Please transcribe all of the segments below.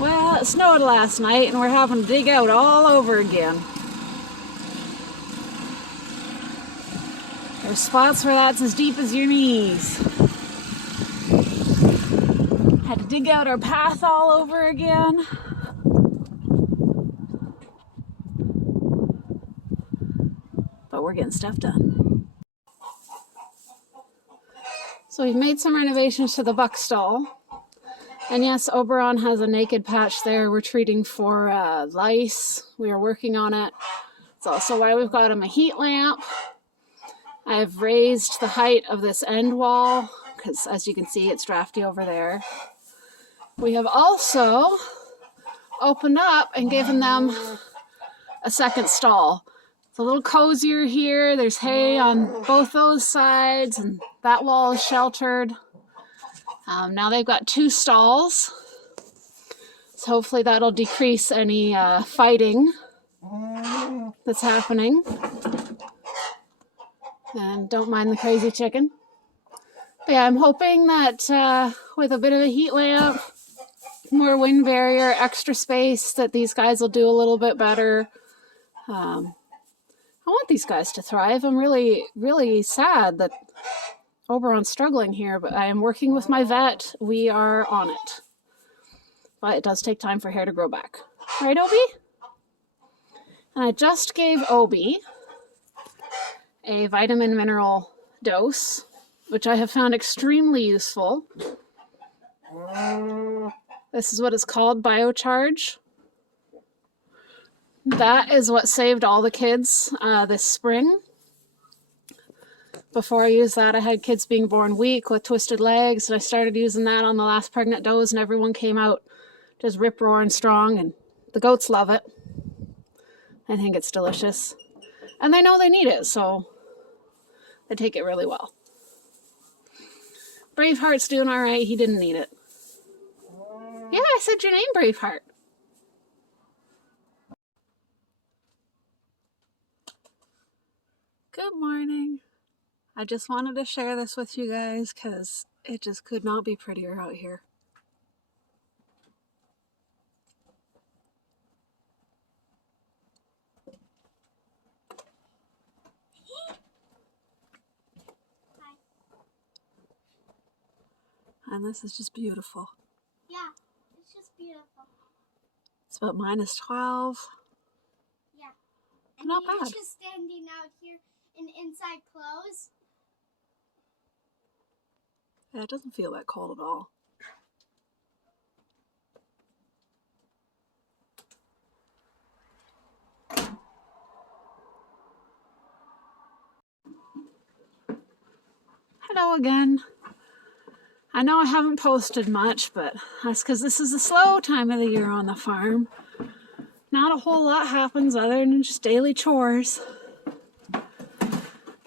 Well, it snowed last night and we're having to dig out all over again. There's spots where that's as deep as your knees. Had to dig out our path all over again. But we're getting stuff done. So we've made some renovations to the buck stall. And yes, Oberon has a naked patch there. We're treating for lice. We are working on it. It's also why we've got him a heat lamp. I've raised the height of this end wall because, as you can see, it's drafty over there. We have also opened up and given them a second stall. It's a little cozier here. There's hay on both those sides, and that wall is sheltered. Now they've got 2 stalls, so hopefully that'll decrease any fighting that's happening. And don't mind the crazy chicken. But yeah, I'm hoping that with a bit of a heat lamp, more wind barrier, extra space, that these guys will do a little bit better. I want these guys to thrive. I'm really, really sad that Oberon's struggling here, but I am working with my vet. We are on it. But it does take time for hair to grow back. Right, Obi? And I just gave Obi a vitamin mineral dose, which I have found extremely useful. This is what it's called, Biocharge. That is what saved all the kids this spring. Before I used that, I had kids being born weak with twisted legs, and I started using that on the last pregnant does, and everyone came out just rip-roaring strong, and the goats love it. I think it's delicious. And they know they need it, so they take it really well. Braveheart's doing all right. He didn't need it. Yeah, I said your name, Braveheart. Good morning. I just wanted to share this with you guys because it just could not be prettier out here. And this is just beautiful. Yeah, it's just beautiful. It's about -12. Yeah. And not you're bad. just standing out here in inside clothes. Yeah, it doesn't feel that cold at all. Hello again. I know I haven't posted much, but that's because this is a slow time of the year on the farm. Not a whole lot happens other than just daily chores.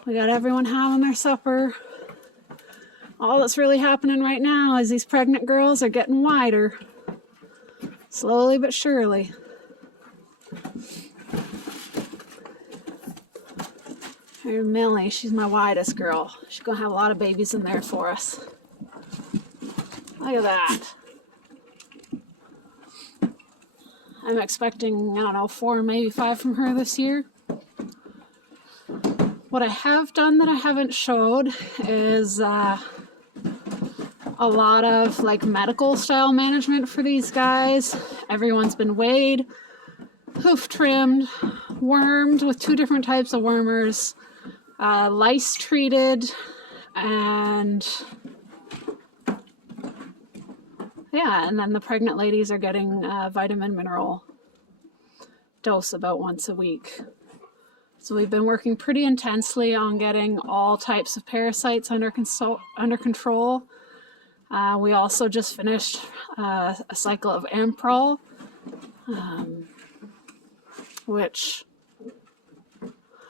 We got everyone having their supper. All that's really happening right now is these pregnant girls are getting wider. Slowly but surely. Here's Millie, she's my widest girl. She's gonna have a lot of babies in there for us. Look at that. I'm expecting, I don't know, 4, maybe 5 from her this year. What I have done that I haven't showed is a lot of like medical style management for these guys. Everyone's been weighed, hoof trimmed, wormed with 2 different types of wormers, lice treated, and yeah, and then the pregnant ladies are getting a vitamin mineral dose about once a week. So we've been working pretty intensely on getting all types of parasites under control. We also just finished a cycle of Amprol, which,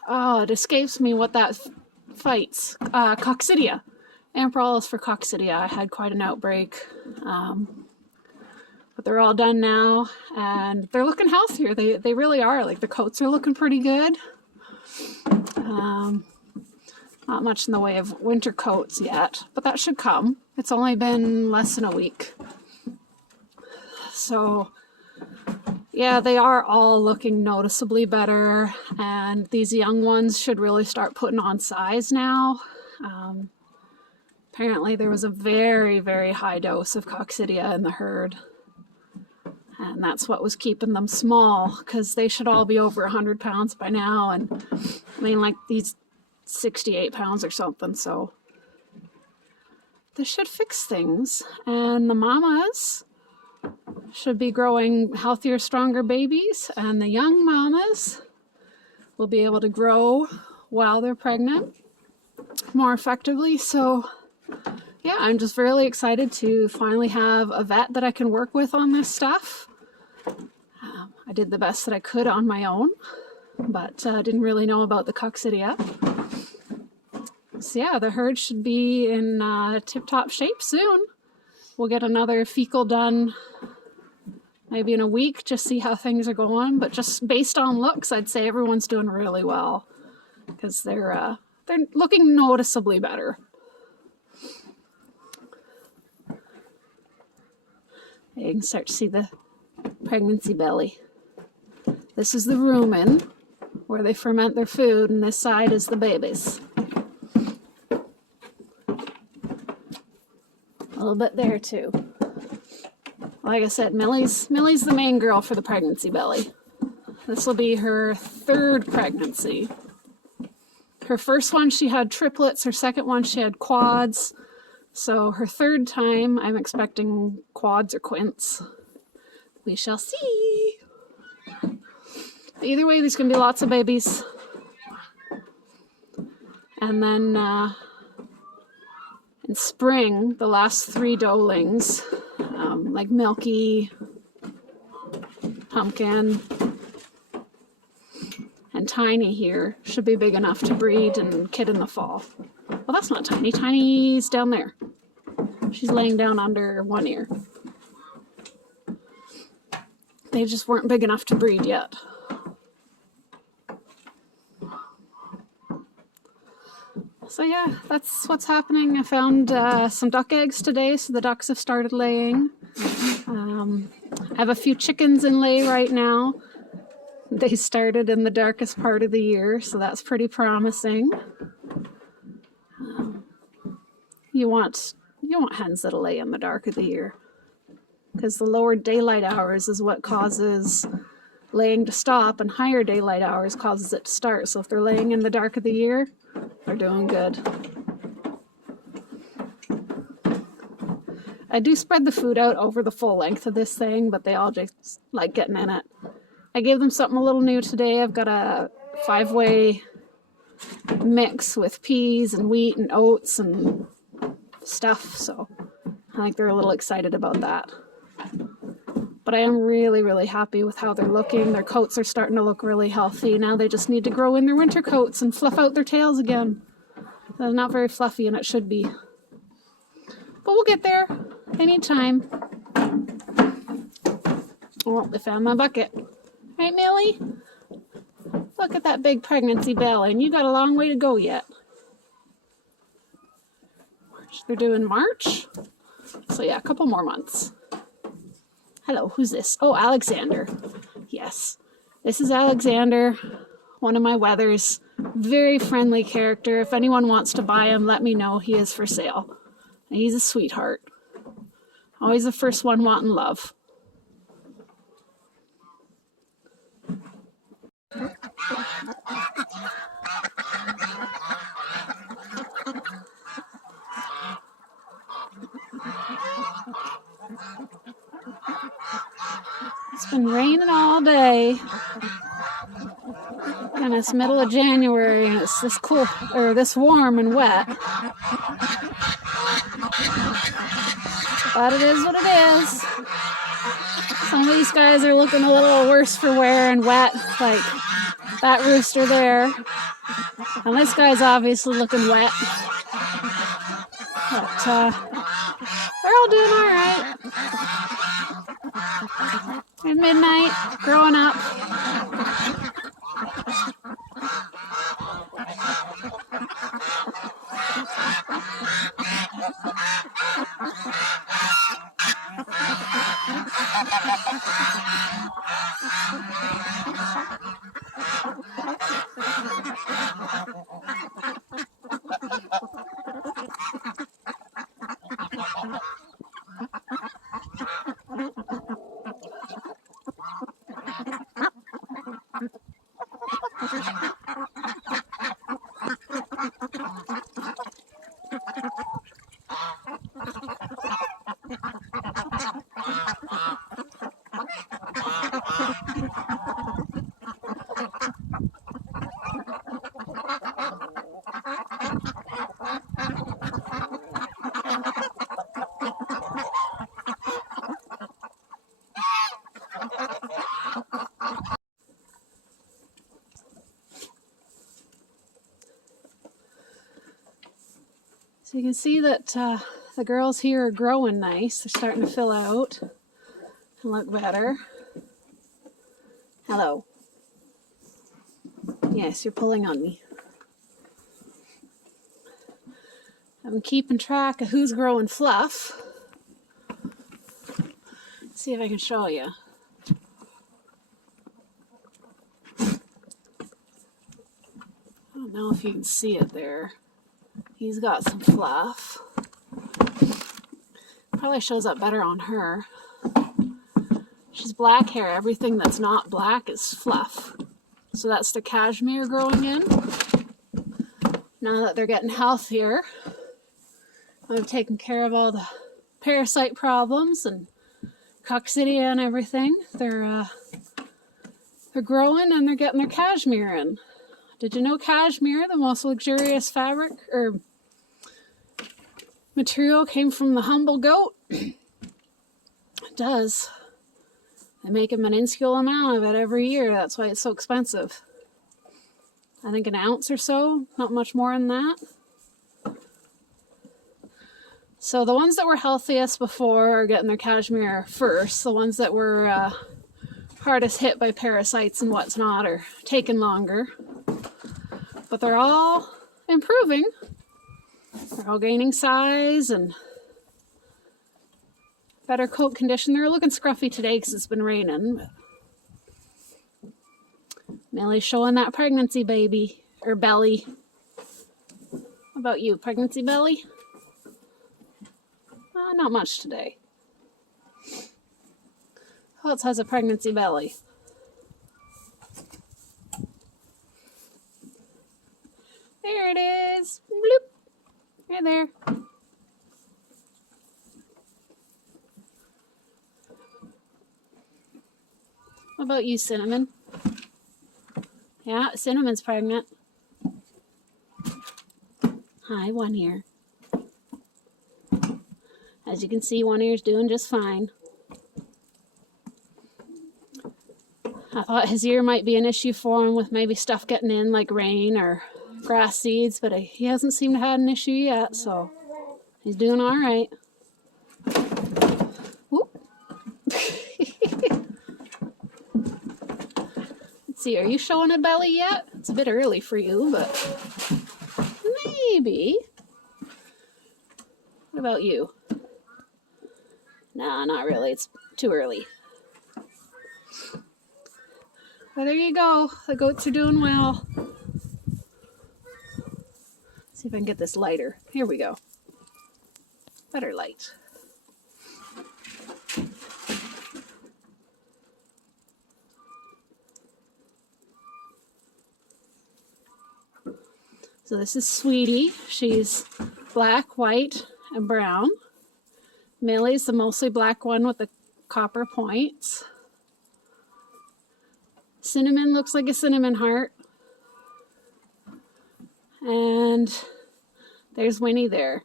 oh, it escapes me what that fights. Coccidia. Amprol is for coccidia. I had quite an outbreak. But they're all done now, and they're looking healthier. They really are. Like, the coats are looking pretty good. Not much in the way of winter coats yet, but that should come. It's only been less than a week. So yeah, they are all looking noticeably better, and these young ones should really start putting on size now. Apparently there was a very, very high dose of coccidia in the herd, and that's what was keeping them small, because they should all be over 100 pounds by now, and I mean, like, these 68 pounds or something, so this should fix things, and the mamas should be growing healthier, stronger babies, and the young mamas will be able to grow while they're pregnant more effectively. So yeah, I'm just really excited to finally have a vet that I can work with on this stuff. I did the best that I could on my own, but didn't really know about the coccidia. So yeah, the herd should be in tip-top shape soon. We'll get another fecal done maybe in a week, just see how things are going. But just based on looks, I'd say everyone's doing really well, because they're looking noticeably better. You can start to see the pregnancy belly. This is the rumen, where they ferment their food, and this side is the babies. A little bit there too. Like I said, Millie's the main girl for the pregnancy belly. This will be her third pregnancy. Her first one, she had triplets. Her second one, she had quads. So her third time, I'm expecting quads or quints. We shall see. Either way, there's going to be lots of babies. And then in spring, the last 3 doelings, like Milky, Pumpkin, and Tiny here, should be big enough to breed and kid in the fall. Well, that's not Tiny. Tiny's down there. She's laying down under one ear. They just weren't big enough to breed yet. So yeah, that's what's happening. I found some duck eggs today, so the ducks have started laying. I have a few chickens in lay right now. They started in the darkest part of the year, so that's pretty promising. You want hens that'll lay in the dark of the year, because the lower daylight hours is what causes laying to stop, and higher daylight hours causes it to start. So if they're laying in the dark of the year, they're doing good. I do spread the food out over the full length of this thing, but they all just like getting in it. I gave them something a little new today. I've got a 5-way mix with peas and wheat and oats and stuff, so I think they're a little excited about that. But I am really, really happy with how they're looking. Their coats are starting to look really healthy. Now they just need to grow in their winter coats and fluff out their tails again. They're not very fluffy, and it should be. But we'll get there. They need time. Oh, they found my bucket. Right, Millie? Look at that big pregnancy belly, and you got a long way to go yet. They're doing March. So yeah, a couple more months. Hello, who's this? Oh, Alexander. Yes, this is Alexander, one of my wethers. Very friendly character. If anyone wants to buy him, let me know. He is for sale. And he's a sweetheart. Always the first one wanting love. It's been raining all day, and it's middle of January, and it's this cool, or this warm and wet. But it is what it is. Some of these guys are looking a little worse for wear and wet, like that rooster there. And this guy's obviously looking wet. But they're all doing all right. At midnight, growing up. So you can see that the girls here are growing nice. They're starting to fill out and look better. Hello. Yes, you're pulling on me. I'm keeping track of who's growing fluff. Let's see if I can show you. I don't know if you can see it there. He's got some fluff. Probably shows up better on her. She's black hair. Everything that's not black is fluff. So that's the cashmere growing in. Now that they're getting healthier, I've taken care of all the parasite problems and coccidia and everything. They're growing and they're getting their cashmere in. Did you know cashmere, the most luxurious fabric or material, came from the humble goat? It does. They make a minuscule amount of it every year. That's why it's so expensive. I think an ounce or so, not much more than that. So the ones that were healthiest before are getting their cashmere first. The ones that were hardest hit by parasites and what's not are taking longer. But they're all improving. They're all gaining size and better coat condition. They're looking scruffy today because it's been raining. Millie's showing that pregnancy baby, or belly. What about you, pregnancy belly? Not much today. Who else has a pregnancy belly? There it is. Bloop. Right there. What about you, Cinnamon? Yeah, Cinnamon's pregnant. Hi, One Ear. As you can see, One Ear's doing just fine. I thought his ear might be an issue for him with maybe stuff getting in like rain or grass seeds, but he hasn't seemed to have an issue yet, so he's doing all right. Whoop. Let's see, are you showing a belly yet? It's a bit early for you, but maybe. What about you? No, not really. It's too early. Well, there you go. The goats are doing well. See if I can get this lighter. Here we go. Better light. So this is Sweetie. She's black, white, and brown. Millie's the mostly black one with the copper points. Cinnamon looks like a cinnamon heart. And there's Winnie there.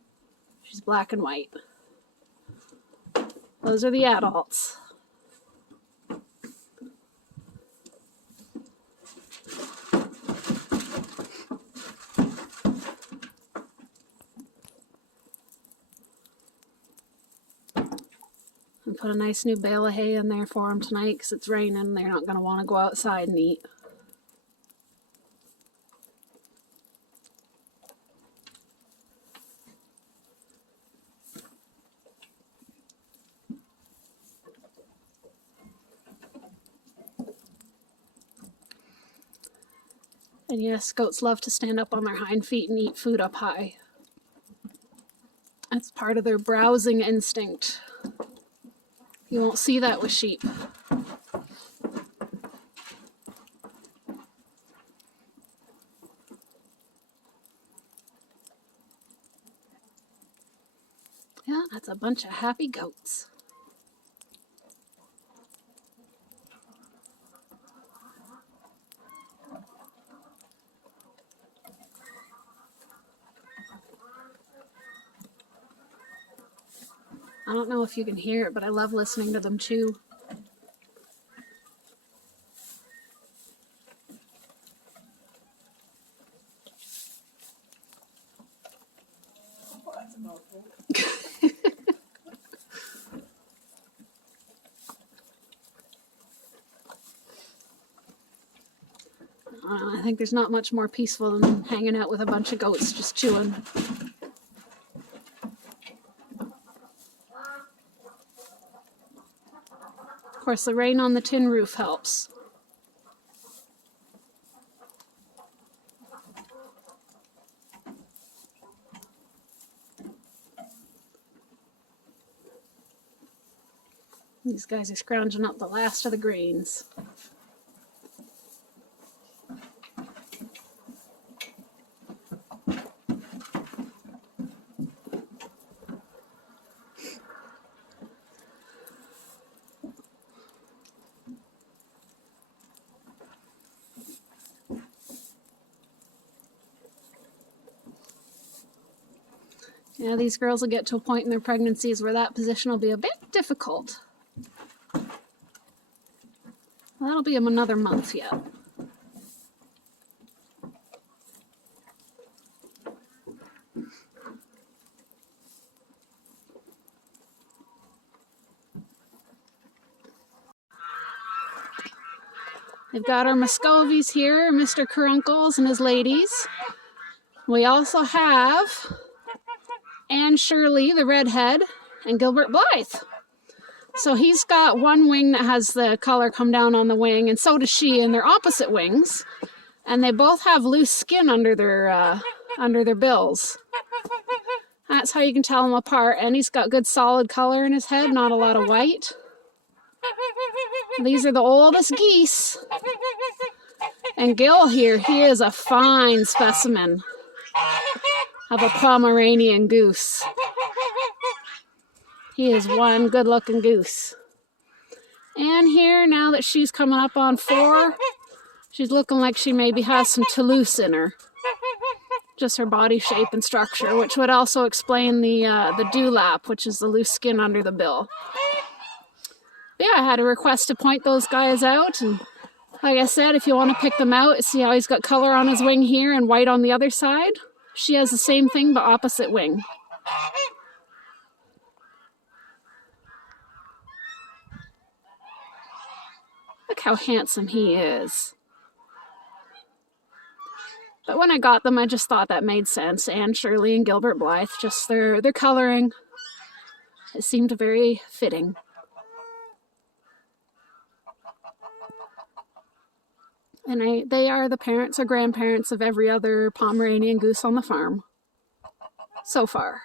She's black and white. Those are the adults. And put a nice new bale of hay in there for them tonight because it's raining. They're not going to want to go outside and eat. And yes, goats love to stand up on their hind feet and eat food up high. That's part of their browsing instinct. You won't see that with sheep. Yeah, that's a bunch of happy goats. I don't know if you can hear it, but I love listening to them chew. I think there's not much more peaceful than hanging out with a bunch of goats just chewing. Of course, the rain on the tin roof helps. These guys are scrounging up the last of the greens. Yeah, these girls will get to a point in their pregnancies where that position will be a bit difficult. That'll be another month yet. They've got our Muscovies here, Mr. Caruncles and his ladies. We also have Anne Shirley, the redhead, and Gilbert Blythe. So he's got one wing that has the color come down on the wing, and so does she, and they're opposite wings. And they both have loose skin under their bills. That's how you can tell them apart. And he's got good solid color in his head, not a lot of white. These are the oldest geese. And Gil here, he is a fine specimen of a Pomeranian goose. He is one good-looking goose. And here, now that she's coming up on 4, she's looking like she maybe has some Toulouse in her. Just her body shape and structure, which would also explain the dewlap, which is the loose skin under the bill. But yeah, I had a request to point those guys out, and like I said, if you want to pick them out, see how he's got color on his wing here and white on the other side? She has the same thing, but opposite wing. Look how handsome he is. But when I got them, I just thought that made sense. Anne Shirley and Gilbert Blythe, just their coloring. It seemed very fitting. And they are the parents or grandparents of every other Pomeranian goose on the farm. So far.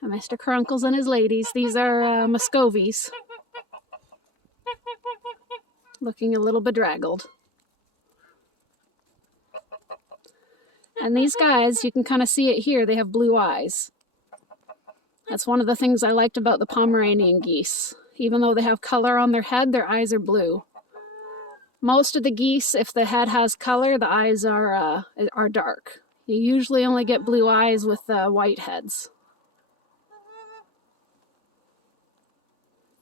And Mr. Caruncles and his ladies, these are Muscovies. Looking a little bedraggled. And these guys, you can kind of see it here, they have blue eyes. That's one of the things I liked about the Pomeranian geese. Even though they have color on their head, their eyes are blue. Most of the geese, if the head has color, the eyes are dark. You usually only get blue eyes with white heads.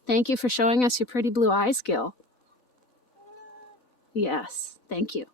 Thank you for showing us your pretty blue eyes, Gil. Yes, thank you.